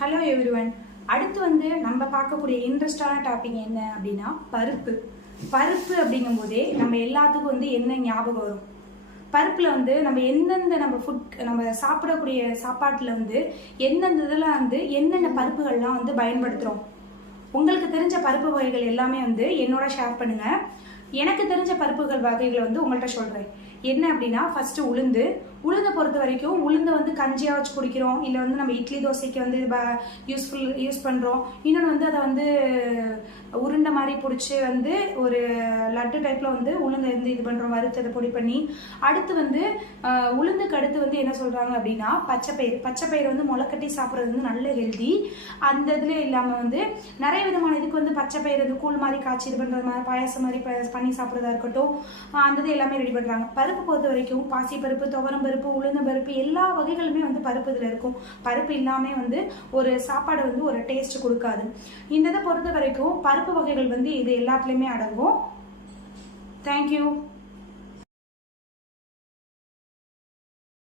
Hello everyone. அடுத்து வந்து நம்ம பார்க்கக்கூடிய இன்ட்ரெஸ்டான டாபிக் என்ன அப்படின்னா பருப்பு. பருப்பு அப்படிங்கும்போதே நம்ம எல்லாத்துக்கும் வந்து என்ன ஞாபகம் வரும்? பருப்பில் வந்து நம்ம எந்தெந்த நம்ம சாப்பிடக்கூடிய சாப்பாட்டில் வந்து எந்தெந்த இதில் வந்து என்னென்ன பருப்புகள்லாம் வந்து பயன்படுத்துகிறோம். உங்களுக்கு தெரிஞ்ச பருப்பு வகைகள் எல்லாமே வந்து என்னோட ஷேர் பண்ணுங்க. எனக்கு தெரிஞ்ச பருப்புகள் வகைகளை வந்து உங்கள்கிட்ட சொல்கிறேன். என்ன அப்படின்னா ஃபர்ஸ்ட் உளுந்தை பொறுத்த வரைக்கும் உளுந்தை வந்து கஞ்சியாக வச்சு குடிக்கிறோம், இல்லை வந்து நம்ம இட்லி தோசைக்கு வந்து யூஸ் பண்ணுறோம். இன்னொன்று வந்து அதை வந்து உருண்டை மாதிரி பிடிச்சி வந்து ஒரு லட்டு டைப்பில் வந்து உளுந்தை வந்து இது பண்ணுறோம், வறுத்து அதை பொடி பண்ணி. அடுத்து வந்து உளுந்துக்கு அடுத்து வந்து என்ன சொல்கிறாங்க அப்படின்னா பச்சைப்பயிறு வந்து முளைக்கட்டி சாப்பிட்றது வந்து நல்ல ஹெல்தி. அந்த இதில் இல்லாமல் வந்து நிறைய விதமான இதுக்கு வந்து பச்சைப்பயிறு வந்து கூழ் மாதிரி காய்ச்சி இது பண்ணுறது மாதிரி பாயாசம் மாதிரி பண்ணி சாப்பிட்றதா இருக்கட்டும், அந்த இது எல்லாமே ரெடி பண்ணுறாங்க. பருப்பு பொறுத்த வரைக்கும் பாசிப்பருப்பு, துவரம் பருப்பு, உளுந்த பருப்பு எல்லா வகைகளுமே வந்து பருப்பு இதில் இருக்கும். பருப்பு இல்லாமல் வந்து ஒரு சாப்பாடு வந்து ஒரு டேஸ்ட் கொடுக்காது. இந்த இதை பொறுத்த வரைக்கும் பருப்பு வகைகள் வந்து இது எல்லாத்துலேயுமே அடங்கும். தேங்க்யூ.